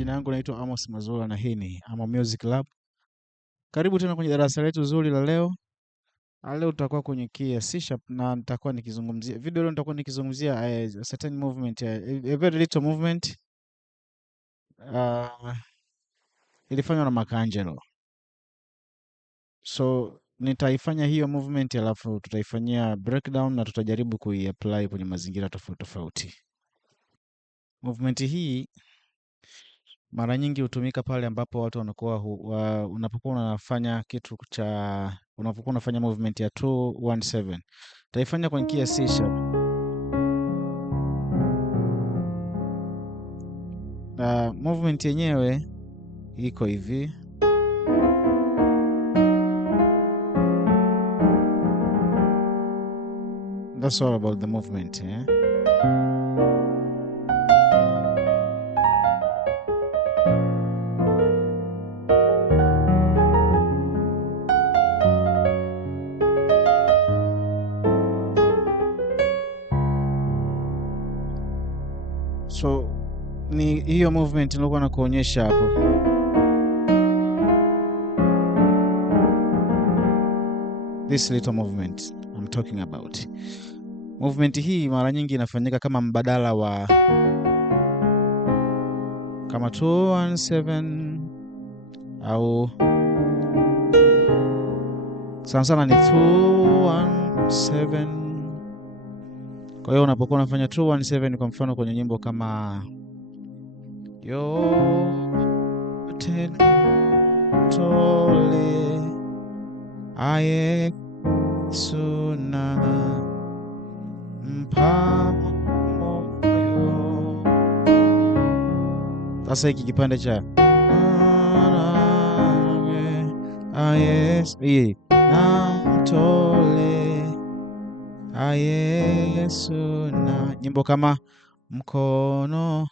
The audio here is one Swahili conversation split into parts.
Majina yangu naitwa Amos Mazula na hii ni Amo Music Lab. Karibu tena kwenye darasa letu zuri la leo. Leo tutakuwa kwenye key ya C sharp na nitakuwa nikizungumzia leo nitakuwa nikizungumzia a certain movement, a very little movement ilifanywa na Michelangelo. So nitaifanya hiyo movement alafu tutaifanyia breakdown na tutajaribu kuiapply kwenye mazingira tofauti tofauti. Movement hii mara nyingi hutumika pale ambapo watu wanakuwa unapokuwa unafanya kitu unapokuwa unafanya movement ya 217. Taifanya kwenye key ya C sharp. Movement yenyewe iko hivi. That's all about the movement, eh? So ni hiyo movement nilikuwa nakuonyesha hapo. This little movement I'm talking about. Movement hii mara nyingi inafanyika kama mbadala wa kama 217 au sana ni 217. Kwa hiyo unapokuwa unafanya 217 kwa mfano kwenye nyimbo kama yote tole aye suna mpamoyo. Sasa hiki kipande cha aye namtole Yesu na nyimbo kama mkono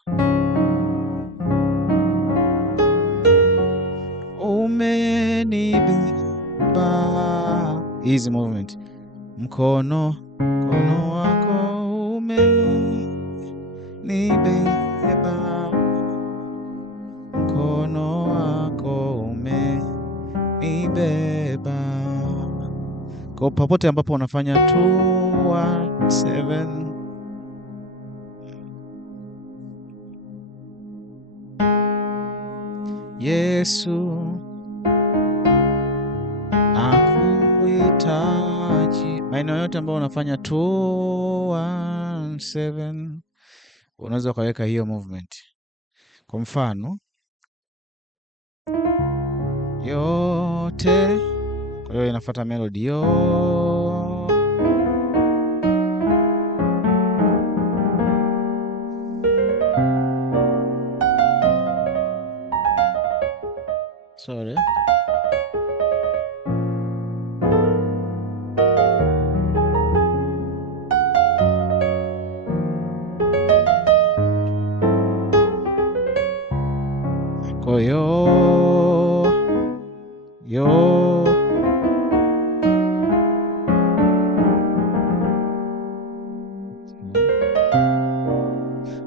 umenibeba. Easy movement. Mkono wako umenibeba. Mkono wako umenibeba. Kwa popote ambapo unafanya 217 Yesu nakuhitaji. Maeneo yote ambayo unafanya 217 unaweza ukaweka hiyo movement. Kwa mfano yote, kwa hiyo inafuata melody yo. Sorry. Kwa hiyo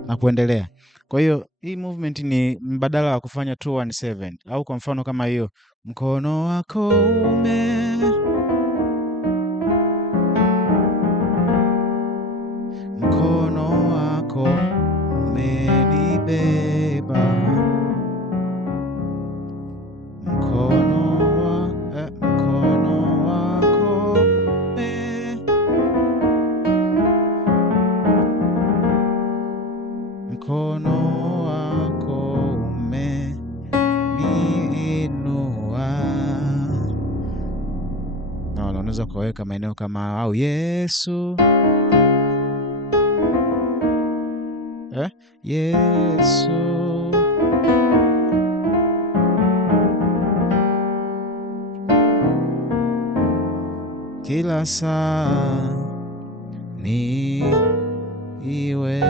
na kuendelea. Kwa hiyo hii movement ni mbadala wa kufanya 217 au kwa mfano kama hiyo mkono wako umenibeba. Mkono wako umeniinua. Na unaweza kuweka maeneo kama au Yesu. Yesu. Kila saa ni iwe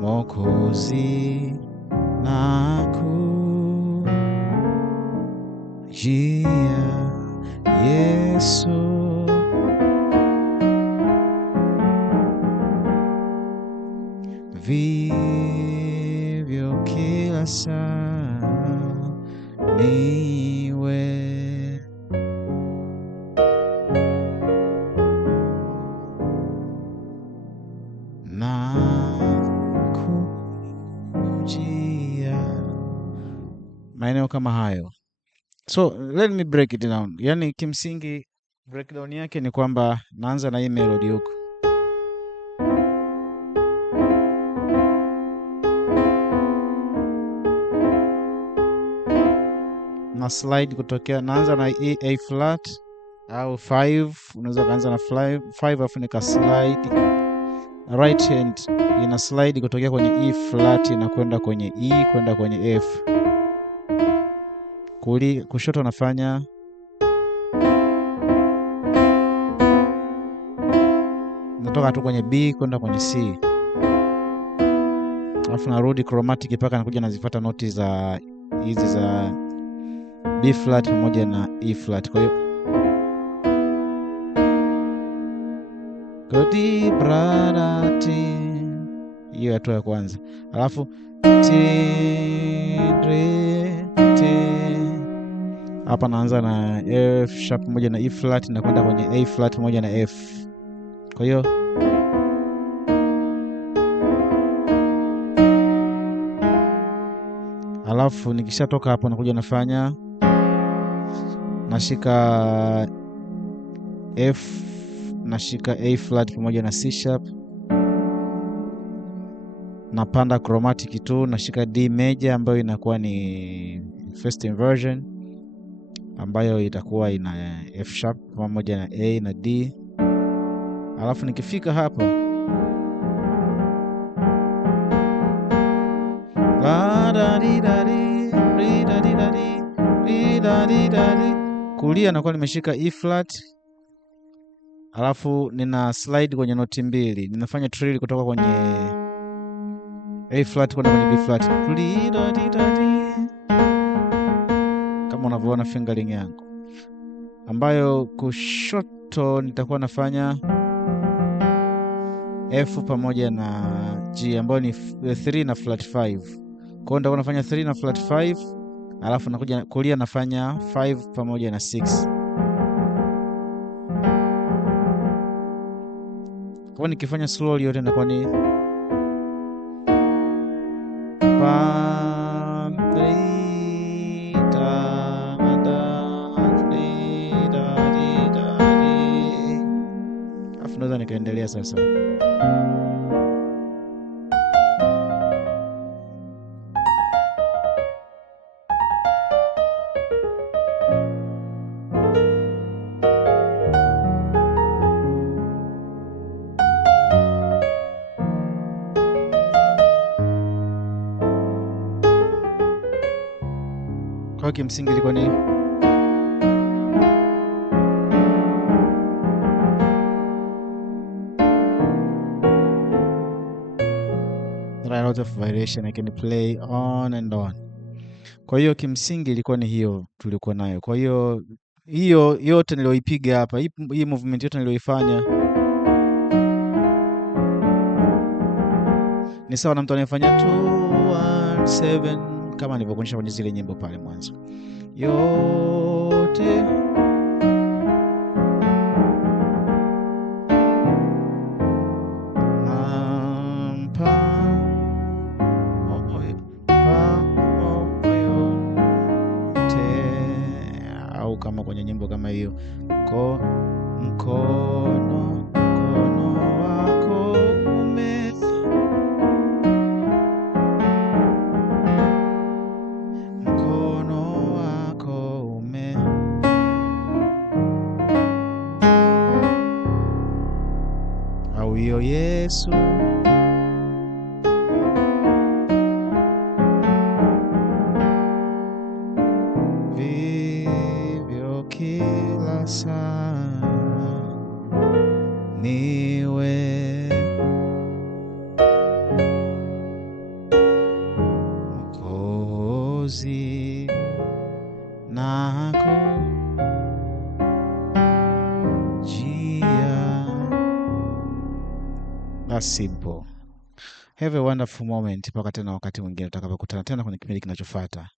Mwokozi nakujia Yesu. niwe na kujia, maeneo kama hayo. So let me break it down. Yani kimsingi breakdown yake ni kwamba naanza na hii melody huku, na slide kutokea, naanza na E A flat au 5, unaweza kaanza na 5 afu nika slide right hand, ina slide kutokea kwenye E flat na kwenda kwenye E kwenda kwenye F. Kushoto nafanya natoka tu kwenye B kwenda kwenye C, alafu narudi chromatic mpaka nakuja nazifuata noti za hizi za B flat pamoja na E flat. Kwa hiyo godi brada ti, hiyo hatua ya kwanza, alafu ti re ti, hapa naanza na F sharp pamoja na E flat na kwenda kwenye A flat pamoja na F. Kwa hiyo alafu nikishatoka hapo nakuja nafanya, nashika F, nashika A flat pamoja na C sharp, napanda chromatic tu, nashika D major ambayo inakuwa ni first inversion, ambayo itakuwa ina F sharp pamoja na A na D. Alafu nikifika hapo kulia nakuwa nimeshika E flat, alafu nina slide kwenye noti mbili, ninafanya trill kutoka kwenye A flat kwenda kwenye B flat, kama unavyoona fingering yangu, ambayo kushoto nitakuwa nafanya F pamoja na G ambayo ni 3 na flat 5. Kwa hiyo nitakuwa nafanya 3 na flat 5, alafu nakuja kulia nafanya 5 pamoja na 6. Kwa nikifanya slowly yote inakuwa ni alafu naweza nikaendelea sasa. Kwa kimsingi ilikuwa ni there are a lot of variation I can play on and on. Kwa hiyo kimsingi ilikuwa ni hiyo tulikuwa nayo. Kwa hiyo hiyo yote nilioipiga hapa, hii movement yote nilioifanya ni sawa na mtu anayefanya 2-1-7 kama nilivyokuonyesha kwenye zile nyimbo pale mwanzo. Yote au kama kwenye nyimbo kama hiyo, mkono wako ume, mkono wako ume, au hiyo Yesu vivyo kila saa niwe Mwokozi nako jia. That's simple. Have a wonderful moment mpaka tena wakati mwingine tutakapokutana tena kwenye kipindi kinachofuata.